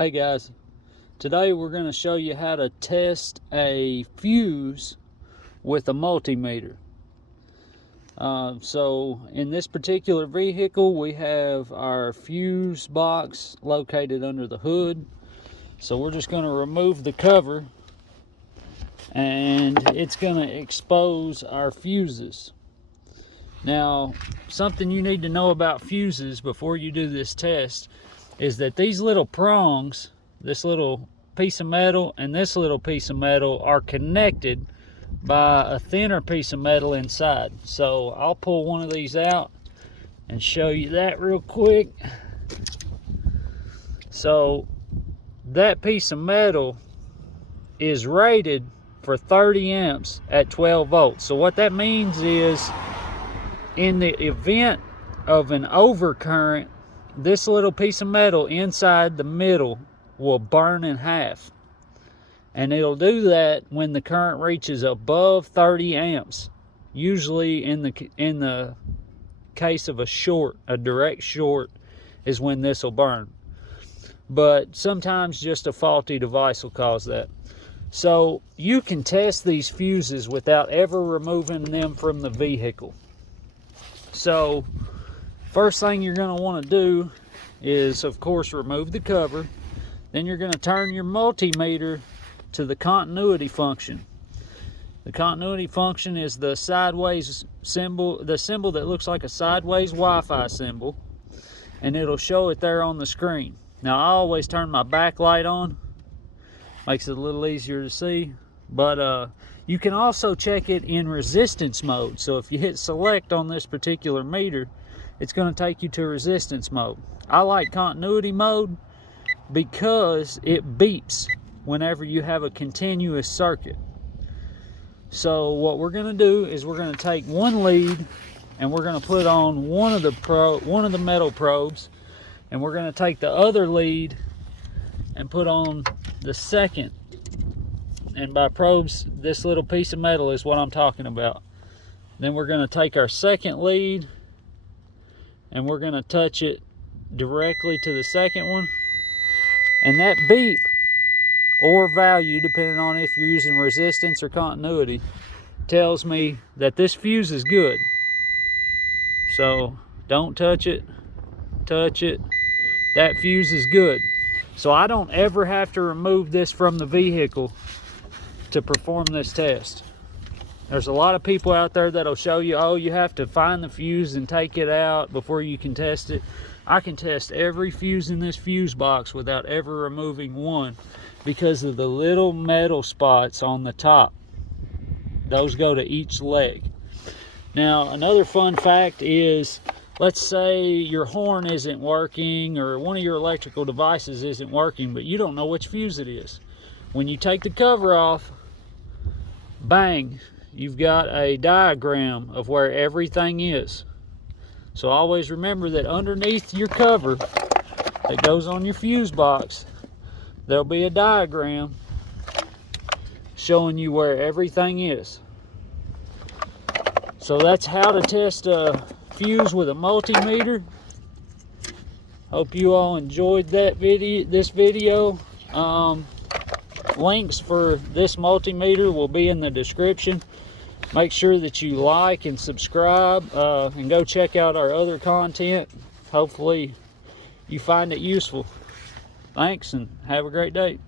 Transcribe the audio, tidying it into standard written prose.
Hey guys, today we're going to show you how to test a fuse with a multimeter. So in this particular vehicle we have our fuse box located under the hood. So we're just going to remove the cover and it's going to expose our fuses. Now, something you need to know about fuses before you do this test is that these little prongs, this little piece of metal and this little piece of metal, are connected by a thinner piece of metal inside. So I'll pull one of these out and show you that real quick. So that piece of metal is rated for 30 amps at 12 volts. So what that means is, in the event of an overcurrent, this little piece of metal inside the middle will burn in half. And it'll do that when the current reaches above 30 amps. Usually in the case of a short, a direct short, is when this will burn. But sometimes just a faulty device will cause that. So you can test these fuses without ever removing them from the vehicle. So first thing you're going to want to do is, of course, remove the cover. Then you're going to turn your multimeter to the continuity function. The continuity function is the sideways symbol, the symbol that looks like a sideways Wi-Fi symbol, and it'll show it there on the screen. Now I always turn my backlight on, makes it a little easier to see, but you can also check it in resistance mode. So if you hit select on this particular meter, it's going to take you to resistance mode. I like continuity mode because it beeps whenever you have a continuous circuit. So what we're going to do is we're going to take one lead and we're going to put on one of the metal probes, and we're going to take the other lead and put on the second. And by probes, this little piece of metal is what I'm talking about. Then we're going to take our second lead and we're going to touch it directly to the second one. And that beep or value, depending on if you're using resistance or continuity, tells me that this fuse is good. So don't touch it, touch it. That fuse is good. So I don't ever have to remove this from the vehicle to perform this test. There's a lot of people out there that'll show you, oh, you have to find the fuse and take it out before you can test it. I can test every fuse in this fuse box without ever removing one because of the little metal spots on the top. Those go to each leg. Now, another fun fact is, let's say your horn isn't working or one of your electrical devices isn't working, but you don't know which fuse it is. When you take the cover off, bang, you've got a diagram of where everything is. So always remember that underneath your cover that goes on your fuse box, there'll be a diagram showing you where everything is. So that's how to test a fuse with a multimeter. Hope you all enjoyed this video. Links for this multimeter will be in the description. Make sure that you like and subscribe, and go check out our other content. Hopefully you find it useful. Thanks and have a great day.